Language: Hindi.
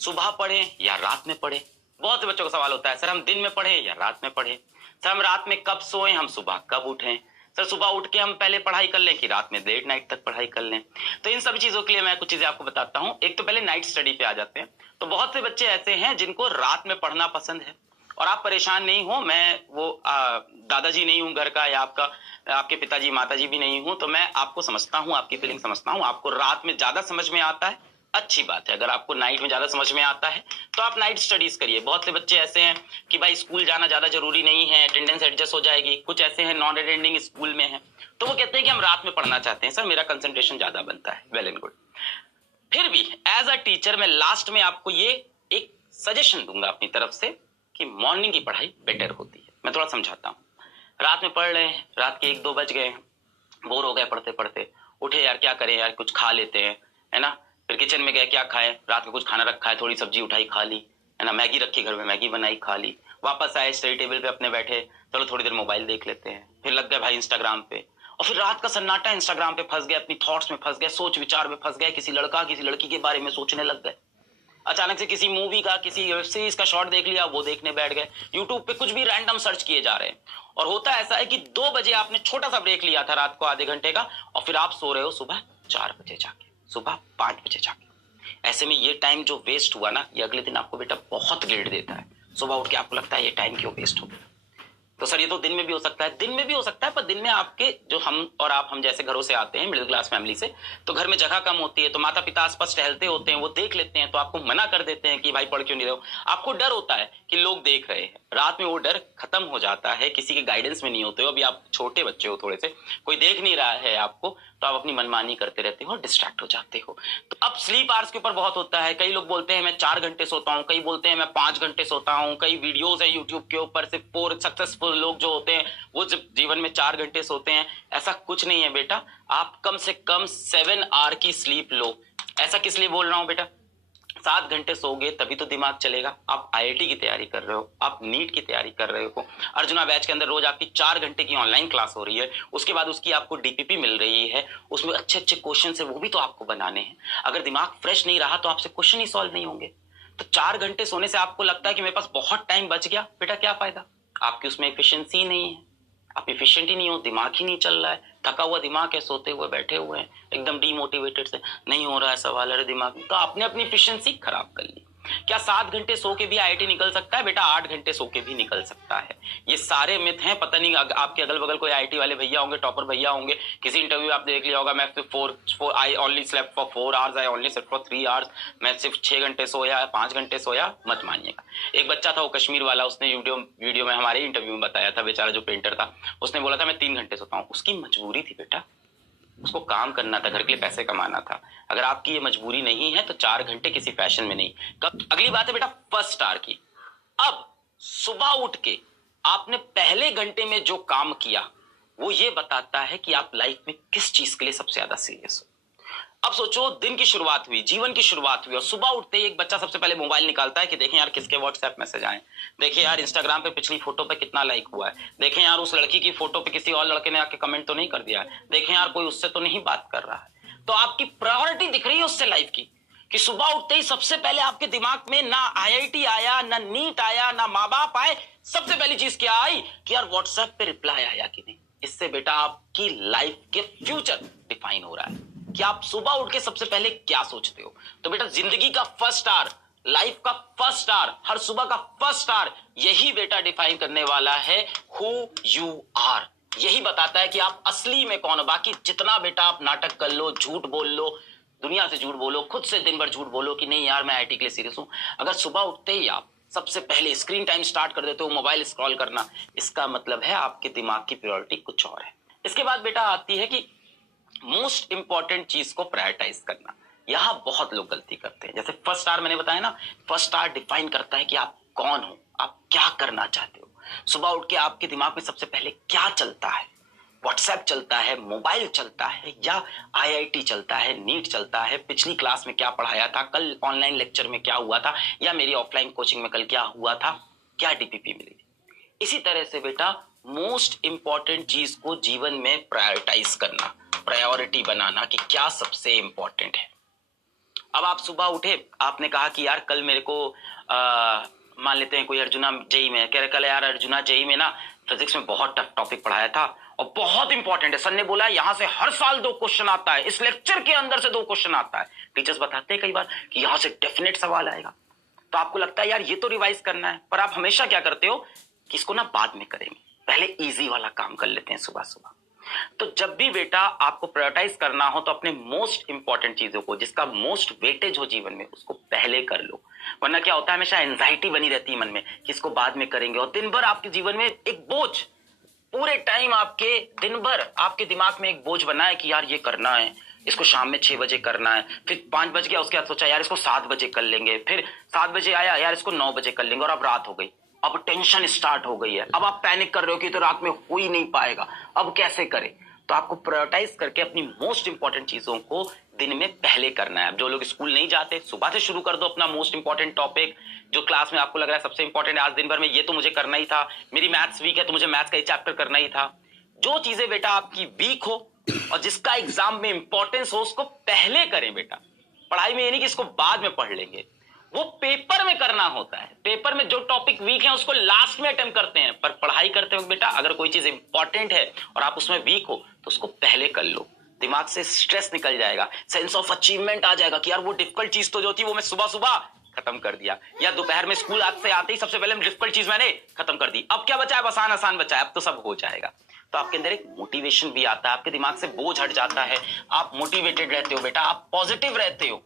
सुबह पढ़ें या रात में पढ़ें? बहुत से बच्चों का सवाल होता है, सर हम दिन में पढ़ें या रात में पढ़ें? सर हम रात में कब सोएं, हम सुबह कब उठें? सर सुबह उठ के हम पहले पढ़ाई कर लें कि रात में लेट नाइट तक पढ़ाई कर लें? तो इन सभी चीजों के लिए मैं कुछ चीजें आपको बताता हूं। एक तो पहले नाइट स्टडी पे आ जाते हैं। तो बहुत से बच्चे ऐसे हैं जिनको रात में पढ़ना पसंद है, और आप परेशान नहीं हो, मैं वो दादाजी नहीं हूं घर का, या आपके पिताजी माताजी भी नहीं हूं, तो मैं आपको समझता हूं, आपकी फीलिंग समझता हूं। आपको रात में ज्यादा समझ में आता है, अच्छी बात है। अगर आपको नाइट में ज्यादा समझ में आता है तो आप नाइट स्टडीज करिए। बहुत से बच्चे ऐसे हैं कि भाई स्कूल जाना ज्यादा जरूरी नहीं है, अटेंडेंस एडजस्ट हो जाएगी। कुछ ऐसे हैं नॉन अटेंडिंग स्कूल में है, तो वो कहते हैं कि हम रात में पढ़ना चाहते हैं, सर मेरा कंसंट्रेशन ज्यादा बनता है। Well and good. फिर भी एज अ टीचर मैं लास्ट में आपको ये एक सजेशन दूंगा अपनी तरफ से कि मॉर्निंग की पढ़ाई बेटर होती है। मैं थोड़ा समझाता हूँ। रात में पढ़ रहे हैं, रात के 1-2 बज गए, बोर हो गए पढ़ते पढ़ते, उठे यार क्या करें यार, कुछ खा लेते हैं, है ना। फिर किचन में गए, क्या खाएं, रात में कुछ खाना रखा है, थोड़ी सब्जी उठाई खा ली, है ना। मैगी रखी घर में, मैगी बनाई खा ली। वापस आए, स्टडी टेबल पे अपने बैठे, चलो थोड़ी देर मोबाइल देख लेते हैं। फिर लग गए भाई इंस्टाग्राम पे, और फिर रात का सन्नाटा, इंस्टाग्राम पे फंस गए, अपनी थॉट्स में फंस गए, सोच विचार में फंस गए, किसी लड़का किसी लड़की के बारे में सोचने लग गए। अचानक से किसी मूवी का, किसी वेब सीरीज का शॉर्ट देख लिया, वो देखने बैठ गए। यूट्यूब पे कुछ भी रैंडम सर्च किए जा रहे हैं। और होता ऐसा है कि 2 बजे आपने छोटा सा ब्रेक लिया था रात को आधे घंटे का, और फिर आप सो रहे हो सुबह 4 बजे जाके, सुबह 5 बजे जाके। ऐसे में ये टाइम जो वेस्ट हुआ ना, ये अगले दिन आपको बेटा बहुत गिल्ट देता है। सुबह उठ के आपको लगता है ये टाइम क्यों वेस्ट हो गया। तो सर ये तो दिन में भी हो सकता है, दिन में भी हो सकता है, पर दिन में आपके जो हम और आप, हम जैसे घरों से आते हैं, मिडिल क्लास फैमिली से, तो घर में जगह कम होती है, तो माता पिता आसपास टहलते होते हैं, वो देख लेते हैं, तो आपको मना कर देते हैं कि भाई पढ़ क्यों नहीं रहे हो। आपको डर होता है कि लोग देख रहे हैं। रात में वो डर खत्म हो जाता है, किसी के गाइडेंस में नहीं होते हो, अभी आप छोटे बच्चे हो, थोड़े से कोई देख नहीं रहा है आपको, तो आप अपनी मनमानी करते रहते हो और डिस्ट्रैक्ट हो जाते हो। तो अब स्लीप आवर्स के ऊपर बहुत होता है। कई लोग बोलते हैं मैं 4 घंटे सोता हूं, कई बोलते हैं मैं 5 घंटे सोता हूं। कई वीडियोस है यूट्यूब के ऊपर, सिर्फ 4 सक्सेसफुल लोग जो होते हैं वो जीवन में 4 घंटे सोते हैं। ऐसा कुछ नहीं है बेटा, आप कम से कम 7 आवर की स्लीप लो। ऐसा किस लिए बोल रहा हूं बेटा, 7 घंटे सोगे तभी तो दिमाग चलेगा। आप आईआईटी की तैयारी कर रहे हो, आप नीट की तैयारी कर रहे हो, अर्जुना बैच के अंदर रोज आपकी 4 घंटे की ऑनलाइन क्लास हो रही है, उसके बाद उसकी आपको डीपीपी मिल रही है, उसमें अच्छे अच्छे क्वेश्चन है, वो भी तो आपको बनाने हैं। अगर दिमाग फ्रेश नहीं रहा तो आपसे क्वेश्चन ही सॉल्व नहीं होंगे। तो 4 घंटे सोने से आपको लगता है कि मेरे पास बहुत टाइम बच गया, बेटा क्या फायदा, आपकी उसमें एफिशिएंसी नहीं है, आप एफिशिएंट ही नहीं हो, दिमाग ही नहीं चल रहा है, थका हुआ दिमाग है, सोते हुए बैठे हुए हैं, एकदम डीमोटिवेटेड से, नहीं हो रहा है सवाल, अरे दिमाग में, तो आपने अपनी एफिशिएंसी खराब कर ली। क्या 7 घंटे सो के भी आईआईटी निकल सकता है? बेटा 8 घंटे सो के भी निकल सकता है। ये सारे मिथ हैं। पता नहीं आपके अगल बगल कोई आईआईटी वाले भैया होंगे, टॉपर भैया होंगे, किसी इंटरव्यू आप देख लिया होगा, मैं सिर्फ 4 I only slept for 4 hours, I only slept for 3 hours, मैं सिर्फ 6 घंटे सोया, 5 घंटे सोया। मत मानिएगा। एक बच्चा था वो कश्मीर वाला, उसने वीडियो में हमारे इंटरव्यू में बताया था, बेचारा जो पेंटर था, उसने बोला था मैं 3 घंटे सोता हूँ। उसकी मजबूरी थी बेटा, उसको काम करना था, घर के लिए पैसे कमाना था। अगर आपकी ये मजबूरी नहीं है तो 4 घंटे किसी फैशन में नहीं। अगली बात है बेटा फर्स्ट आवर की। अब सुबह उठ के आपने पहले घंटे में जो काम किया वो ये बताता है कि आप लाइफ में किस चीज के लिए सबसे ज्यादा सीरियस हो। अब सोचो, दिन की शुरुआत हुई, जीवन की शुरुआत हुई, और सुबह उठते ही एक बच्चा सबसे पहले मोबाइल निकालता है कि देखें यार किसके व्हाट्सएप मैसेज आए, देखें यार इंस्टाग्राम पे पिछली फोटो पे कितना लाइक हुआ है, देखें यार उस लड़की की फोटो पे किसी और लड़के ने आके कमेंट तो नहीं कर दिया है, देखें यार कोई उससे तो नहीं बात कर रहा है। तो आपकी प्रायोरिटी दिख रही है उससे लाइफ की, कि सुबह उठते ही सबसे पहले आपके दिमाग में ना आईआईटी आया, ना नीट आया, ना माँ बाप आए, सबसे पहली चीज क्या आई कि यार व्हाट्सएप पे रिप्लाई आया कि नहीं। इससे बेटा आपकी लाइफ के फ्यूचर डिफाइन हो रहा है कि आप सुबह उठ के सबसे पहले क्या सोचते हो। तो बेटा जिंदगी का फर्स्ट आवर, लाइफ का फर्स्ट आवर, हर सुबह का फर्स्ट आवर, यही बेटा डिफाइन करने वाला है हु यू आर। यही बताता है कि आप असली में कौन हो। बाकी जितना बेटा आप नाटक कर लो, झूठ बोल लो, दुनिया से झूठ बोलो, खुद से दिन भर झूठ बोलो कि नहीं यार मैं आईआईटी के लिए सीरियस हूं, अगर सुबह उठते ही आप सबसे पहले स्क्रीन टाइम स्टार्ट कर देते हो मोबाइल स्क्रॉल करना, इसका मतलब है आपके दिमाग की प्रायोरिटी कुछ और है। इसके बाद बेटा आती है कि मोस्ट इंपॉर्टेंट चीज को प्रायोरिटाइज करना। यहां बहुत लोग गलती करते हैं। जैसे फर्स्ट आवर मैंने बताया ना, फर्स्ट आवर डिफाइन करता है कि आप कौन हो, आप क्या करना चाहते हो। सुबह उठ के आपके दिमाग में सबसे पहले क्या चलता है, व्हाट्सएप चलता है, मोबाइल चलता है, या आईआईटी चलता है, नीट चलता है, पिछली क्लास में क्या पढ़ाया था, कल ऑनलाइन लेक्चर में क्या हुआ था, या मेरी ऑफलाइन कोचिंग में कल क्या हुआ था, क्या डीपीपी मिली। इसी तरह से बेटा मोस्ट इंपॉर्टेंट चीज को जीवन में प्रायोरिटाइज करना, प्रायोरिटी बनाना कि क्या सबसे इंपॉर्टेंट है। अब आप सुबह उठे, आपने कहा कि यार कल मेरे को मान लेते हैं कोई अर्जुना जेई में कह रहे, कल यार अर्जुना जेई में ना फिजिक्स में बहुत टफ टॉपिक पढ़ाया था और बहुत इंपॉर्टेंट है, सर ने बोला यहां से हर साल 2 क्वेश्चन आता है, इस लेक्चर के अंदर से 2 क्वेश्चन आता है। टीचर्स बताते हैं कई बार कि यहां से डेफिनेट सवाल आएगा, तो आपको लगता है यार ये तो रिवाइज करना है, पर आप हमेशा क्या करते हो कि इसको ना बाद में करेंगे, पहले इजी वाला काम कर लेते हैं सुबह सुबह। तो जब भी बेटा आपको प्रायोरिटाइज करना हो तो अपने मोस्ट इंपॉर्टेंट चीजों को, जिसका मोस्ट वेटेज हो जीवन में, उसको पहले कर लो। वरना क्या होता है, हमेशा एंजाइटी बनी रहती है मन में कि इसको बाद में करेंगे, और दिन भर आपके जीवन में एक बोझ, पूरे टाइम आपके दिन भर आपके दिमाग में एक बोझ बना है कि यार ये करना है, इसको शाम में 6 बजे करना है, फिर 5 बज गया, उसके बाद सोचा यार इसको 7 बजे कर लेंगे, फिर 7 बजे आया यार इसको 9 बजे कर लेंगे, और अब रात हो गई, अब टेंशन स्टार्ट हो गई है, अब आप पैनिक कर रहे हो कि तो रात में हो ही नहीं पाएगा, अब कैसे करें। तो आपको प्रायोरिटाइज करके अपनी मोस्ट इंपॉर्टेंट चीजों को दिन में पहले करना है। अब जो लोग स्कूल नहीं जाते, सुबह से शुरू कर दो अपना मोस्ट इंपॉर्टेंट टॉपिक, जो क्लास में आपको लग रहा है सबसे इंपॉर्टेंट है, आज दिन भर में ये तो मुझे करना ही था, मेरी मैथ्स वीक है तो मुझे मैथ्स का ही चैप्टर करना ही था। जो चीजें बेटा आपकी वीक हो और जिसका एग्जाम में इंपॉर्टेंस हो, उसको पहले करें बेटा। पढ़ाई में ये नहीं कि इसको बाद में पढ़ लेंगे, वो पेपर में करना होता है। पेपर में जो टॉपिक वीक है उसको लास्ट में अटेम्प्ट करते हैं, पर पढ़ाई करते वक्त बेटा अगर कोई चीज इंपॉर्टेंट है और आप उसमें वीक हो तो उसको पहले कर लो। दिमाग से स्ट्रेस निकल जाएगा, सेंस ऑफ अचीवमेंट आ जाएगा कि यार वो डिफिकल्ट चीज तो जो थी वो मैं सुबह सुबह खत्म कर दिया, या दोपहर में स्कूल से आते ही सबसे पहले डिफिकल्ट चीज मैंने खत्म कर दी, अब क्या बचा है, आसान आसान बचा है, अब तो सब हो जाएगा। तो आपके अंदर एक मोटिवेशन भी आता है, आपके दिमाग से बोझ हट जाता है, आप मोटिवेटेड रहते हो बेटा, आप पॉजिटिव रहते हो।